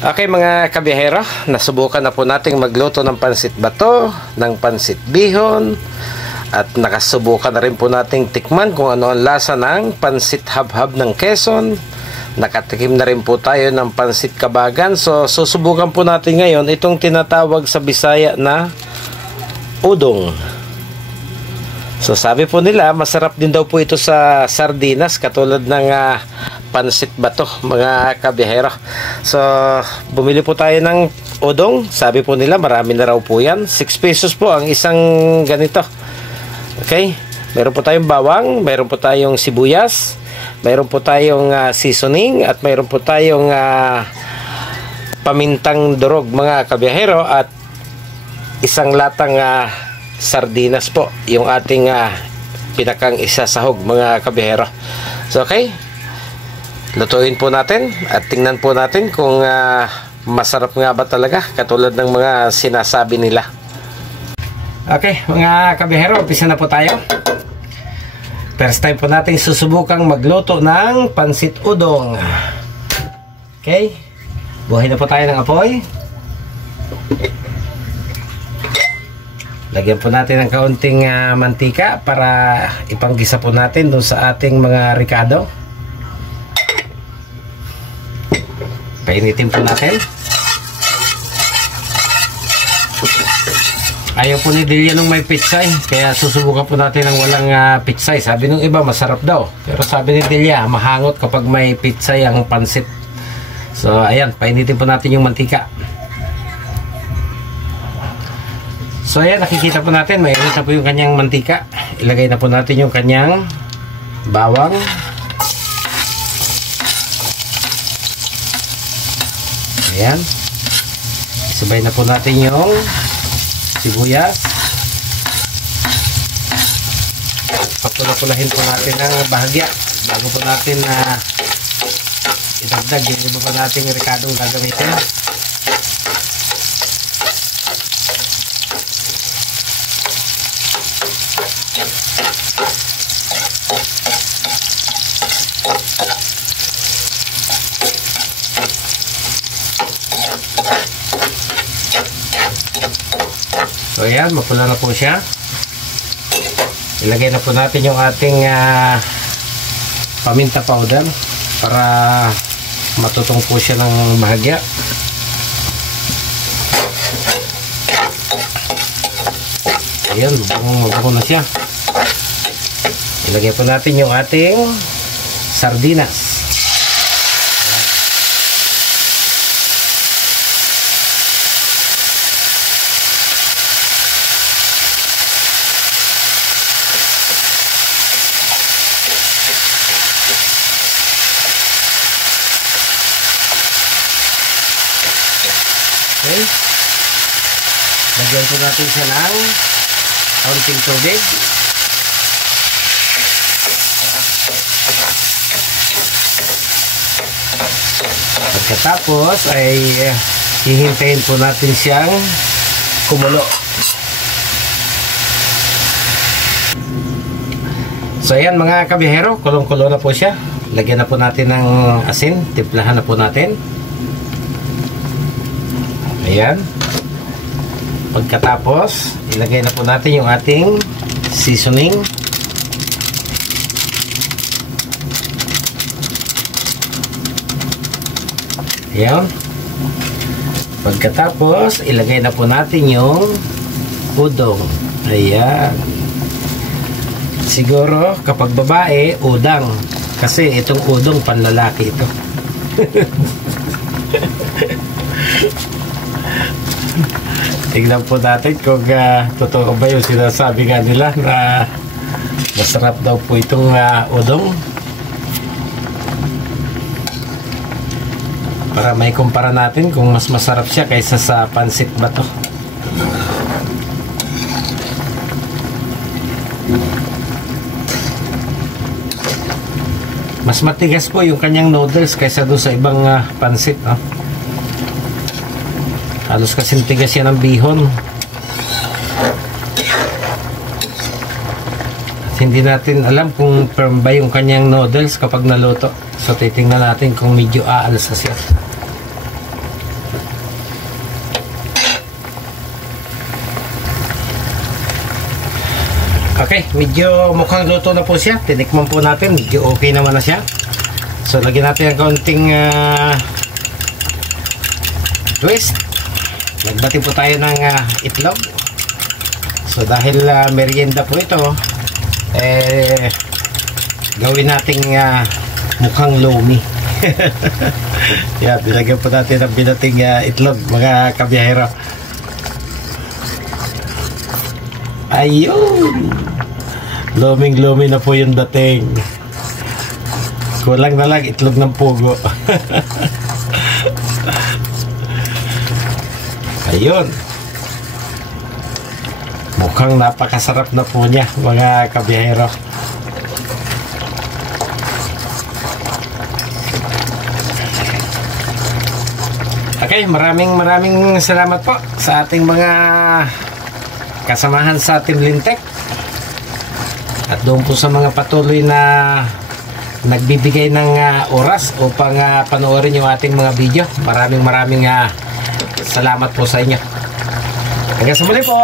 Okay mga kabiyahero, nasubukan na po nating magluto ng pansit bato, ng pansit bihon, at nakasubukan na rin po nating tikman kung ano ang lasa ng pansit habhab ng Quezon. Nakatikim na rin po tayo ng pansit kabagan. So susubukan po natin ngayon itong tinatawag sa Bisaya na udong. So sabi po nila masarap din daw po ito sa sardinas katulad ng pansit bato mga kabiyahero. So bumili po tayo ng udong. Sabi po nila marami na raw po yan. 6 pesos po ang isang ganito. Okay, meron po tayong bawang, meron po tayong sibuyas, meron po tayong seasoning, at meron po tayong pamintang durog mga kabiyahero, at isang latang sardinas po yung ating pinakang isasahog mga kabiyahero. So okay, lutuin po natin at tingnan po natin kung masarap nga ba talaga katulad ng mga sinasabi nila. Okay mga kabiyahero, umpisa na po tayo. First time po natin susubukang magluto ng pansit udong. Okay, buhay na po tayo ng apoy. Lagyan po natin ng kaunting mantika para ipanggisa po natin dun sa ating mga ricado. Painitin po natin. Ayaw po ni Delia nung may pitsay, kaya susubukan po natin ng walang pitsay. Sabi nung iba masarap daw, pero sabi ni Delia mahangot kapag may pitsay ang pansit. So ayan, painitin po natin yung mantika. So ayan, nakikita po natin mainit na po yung kanyang mantika. Ilagay na po natin yung kanyang bawang, ayan, isabay na po natin yung sibuyas. Papula-pulahin po natin ng bahagya bago po natin idagdag yung iba pa natin yung ricadong gagamitin. So ayan, mapula na po siya. Ilagay na po natin yung ating paminta powder para matutong po siya ng bahagya. Ayan, mabuko na siya. Ilagay po natin yung ating sardinas. Okay. Lagyan po natin siya ng kaunting tubig. Pagkatapos ay hihintayin po natin siyang kumulo. So ayan mga kabiyahero, kulong-kulo na po siya. Lagyan na po natin ng asin, timplahan na po natin. Ayan. Pagkatapos, ilagay na po natin yung ating seasoning. Ayan. Pagkatapos, ilagay na po natin yung udong. Ayan. Siguro, kapag babae, udang. Kasi itong udong, panlalaki ito. Tignan po natin kung totoo ba yung sinasabi nga nila na masarap daw po itong udong. Para may kumpara natin kung mas masarap siya kaysa sa pansit bato. Mas matigas po yung kanyang noodles kaysa doon sa ibang pansit, no? Halos kasing tigas yan ng bihon. At hindi natin alam kung firm ba yung kanyang noodles kapag naluto. So titingnan natin kung medyo aalsa siya. Okay, medyo mukhang luto na po siya. Tinikman po natin, medyo okay naman na siya. So lagyan natin ang kaunting twist. Nagbati po tayo ng itlog. So dahil merienda po ito, gawin nating mukhang lomi. Yeah, bilagyan po natin ng binating itlog, mga kabiyahero. Ayun, loming-lomi na po yung dating. Kulang na lang itlog ng pugo. Ayun, mukhang napakasarap na po niya, mga kabiyahero. Okay, maraming salamat po sa ating mga kasamahan sa Team Lintek. At doon po sa mga patuloy na nagbibigay ng oras upang panoorin yung ating mga video. Maraming salamat po sa inyo. Hanggang sa muli po.